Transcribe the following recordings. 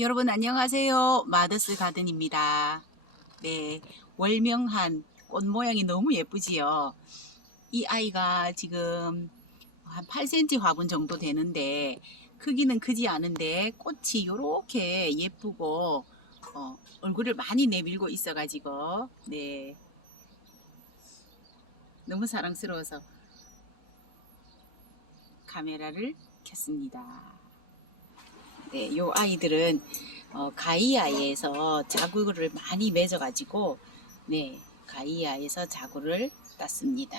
여러분 안녕하세요. 마더스 가든입니다. 네, 월명한 꽃 모양이 너무 예쁘지요. 이 아이가 지금 한 8cm 화분 정도 되는데 크기는 크지 않은데 꽃이 이렇게 예쁘고 어, 얼굴을 많이 내밀고 있어가지고 네 너무 사랑스러워서 카메라를 켰습니다. 네, 요 아이들은 어, 가이아에서 자구를 많이 맺어가지고 네, 가이아에서 자구를 땄습니다.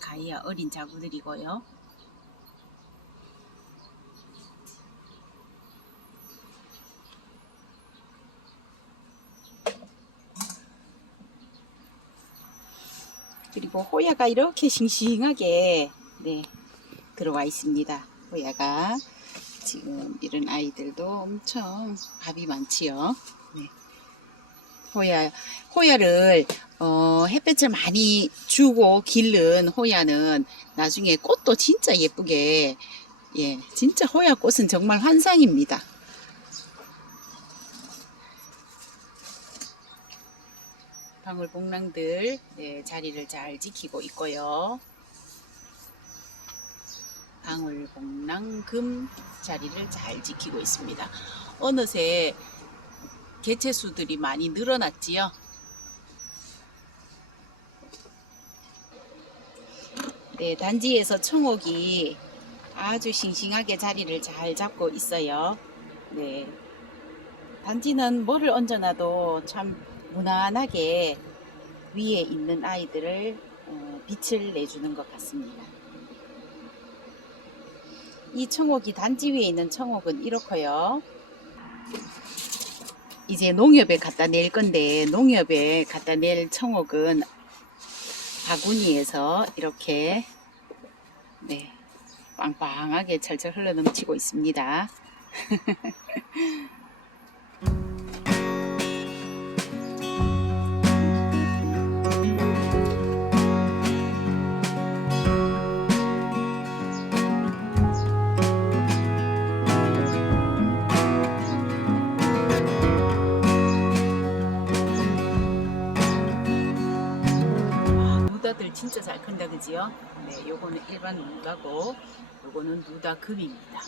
가이아 어린 자구들이고요. 그리고 호야가 이렇게 싱싱하게 네, 들어와 있습니다. 호야가 지금 이런 아이들도 엄청 밥이 많지요. 네. 호야 호야를 어, 햇볕을 많이 주고 기른 호야는 나중에 꽃도 진짜 예쁘게 예, 진짜 호야 꽃은 정말 환상입니다. 방울복랑들 네, 자리를 잘 지키고 있고요. 방울복랑금 자리를 잘 지키고 있습니다. 어느새 개체수들이 많이 늘어났지요. 네, 단지에서 청옥이 아주 싱싱하게 자리를 잘 잡고 있어요. 네. 단지는 뭐를 얹어놔도 참 무난하게 위에 있는 아이들을 어, 빛을 내주는 것 같습니다. 이 청옥이 단지 위에 있는 청옥은 이렇고요. 이제 농협에 갖다 낼 건데 농협에 갖다 낼 청옥은 바구니에서 이렇게 네 빵빵하게 철철 흘러 넘치고 있습니다. 아, 누다들 진짜 잘 큰다 그지요? 네, 요거는 일반 누다고 요거는 누다금입니다.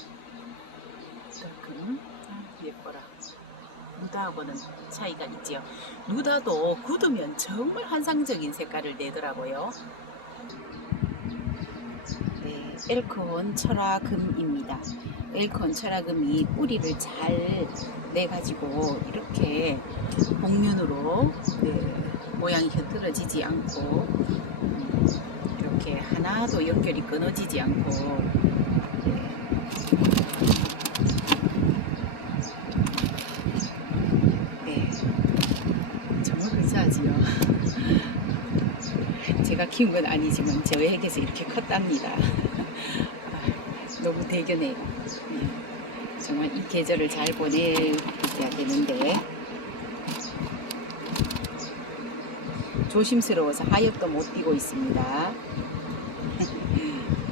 누다금 아, 예뻐라. 누다하고는 차이가 있지요. 누다도 굳으면 정말 환상적인 색깔을 내더라고요. 네, 엘크온 철화금입니다. 엘크온 철화금이 뿌리를 잘 내가지고 이렇게 복륜으로 네, 모양이 흐트러지지 않고 음, 이렇게 하나도 연결이 끊어지지 않고 네, 네, 정말 근사하지요. 제가 키운 건 아니지만 저에게서 이렇게 컸답니다. 아, 너무 대견해요. 네, 정말 이 계절을 잘 보내야 되는데 조심스러워서 하엽도 못 띄고 있습니다.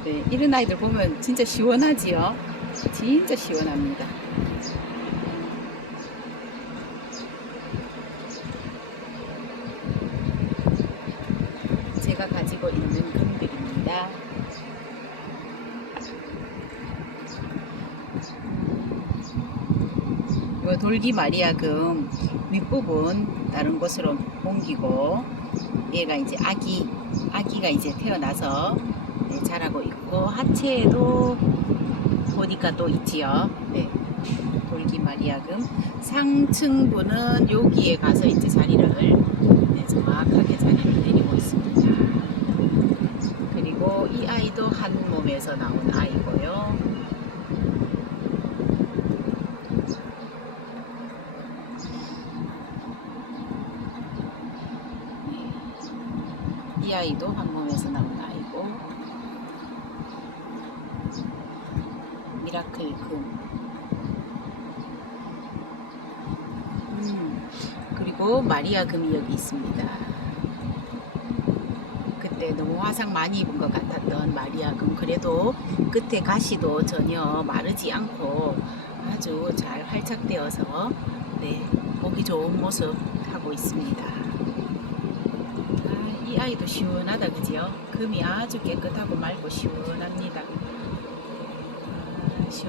네, 이런 아이들 보면 진짜 시원하지요? 진짜 시원합니다. 제가 가지고 있는 금들입니다. 이거 돌기 마리아 금 윗부분 다른 곳으로 옮기고 얘가 이제 아기 아기가 이제 태어나서 네, 자라고 있고 하체에도 보니까 또 있지요. 네. 돌기 마리아금 상층부는 여기에 가서 이제 자리를 네, 정확하게 자리를 내리고 있습니다. 그리고 이 아이도 한 몸에서 나온 아이고요. 이 아이도 한 몸에서 나온 아이고 미라클 금 음, 그리고 마리아 금이 여기 있습니다 네, 너무 화상 많이 입은 것 같았던 마리아 금 그래도 끝에 가시도 전혀 마르지 않고 아주 잘 활착되어서 네, 보기 좋은 모습 하고 있습니다. 아, 이 아이도 시원하다 그지요? 금이 아주 깨끗하고 맑고 시원합니다. 아, 시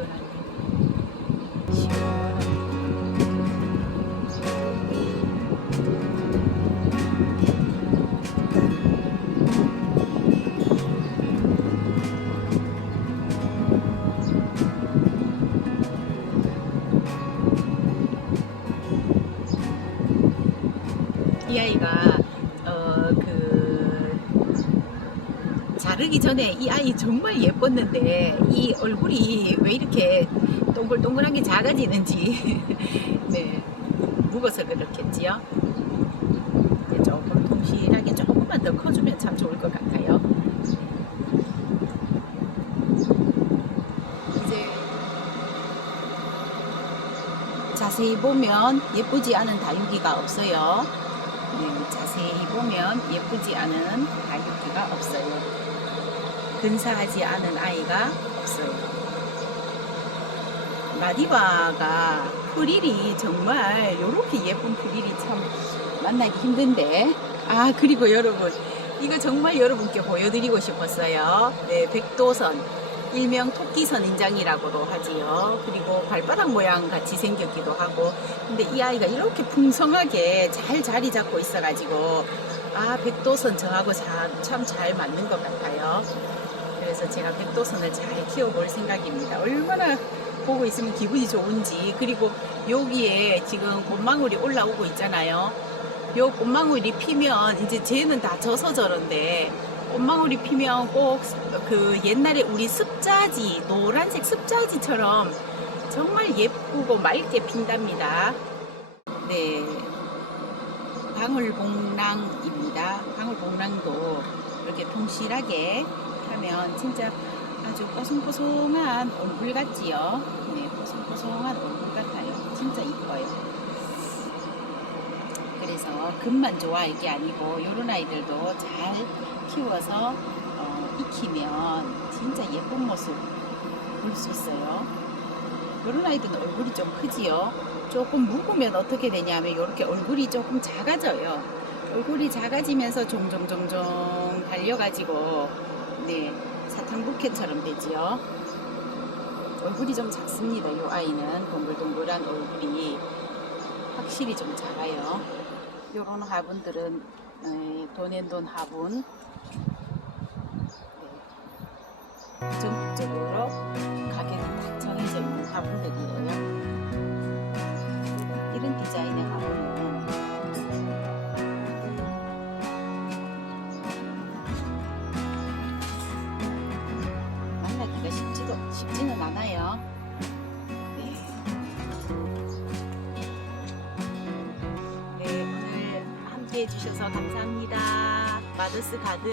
자르기 전에 이 아이 정말 예뻤는데 이 얼굴이 왜 이렇게 동글동글하게 작아지는지 네 묵어서 그렇겠지요. 네, 조금 동실하게 조금만 더 커주면 참 좋을 것 같아요. 이제 자세히 보면 예쁘지 않은 다육이가 없어요. 네, 자세히 보면 예쁘지 않은 다육이가 없어요. 근사하지 않은 아이가 없어요. 마디바가 프릴이 정말 이렇게 예쁜 프릴이 참 만나기 힘든데 아 그리고 여러분 이거 정말 여러분께 보여드리고 싶었어요. 네, 백도선 일명 토끼선 인장이라고도 하지요. 그리고 발바닥 모양 같이 생겼기도 하고. 근데 이 아이가 이렇게 풍성하게 잘 자리 잡고 있어가지고, 아, 백도선 저하고 참 잘 맞는 것 같아요. 그래서 제가 백도선을 잘 키워볼 생각입니다. 얼마나 보고 있으면 기분이 좋은지. 그리고 여기에 지금 꽃망울이 올라오고 있잖아요. 요 꽃망울이 피면 이제 쟤는 다 져서 저런데 꽃망울이 피면 꼭 그 옛날에 우리 습자지 노란색 습자지처럼 정말 예쁘고 맑게 핀답니다. 네, 방울봉랑입니다. 방울봉랑도 이렇게 동실하게 하면 진짜 아주 뽀송뽀송한 얼굴 같지요. 네, 뽀송뽀송한 얼굴 같아요. 진짜 이뻐요. 그래서 금만 좋아할 게 아니고 이런 아이들도 잘 키워서 어, 익히면 진짜 예쁜 모습 볼 수 있어요. 이런 아이들은 얼굴이 좀 크지요. 조금 묵으면 어떻게 되냐면 이렇게 얼굴이 조금 작아져요. 얼굴이 작아지면서 종종종종 달려가지고 네 사탕 부케처럼 되지요. 얼굴이 좀 작습니다. 이 아이는 동글동글한 얼굴이 확실히 좀 작아요. 요런 화분들은 에, 돈앤돈 화분 네. 전국적으로 가격이 딱 정해져 있는 화분들이에요. 이런 디자인의 화분 함께 해 주셔서 감사합니다. 마더스 가든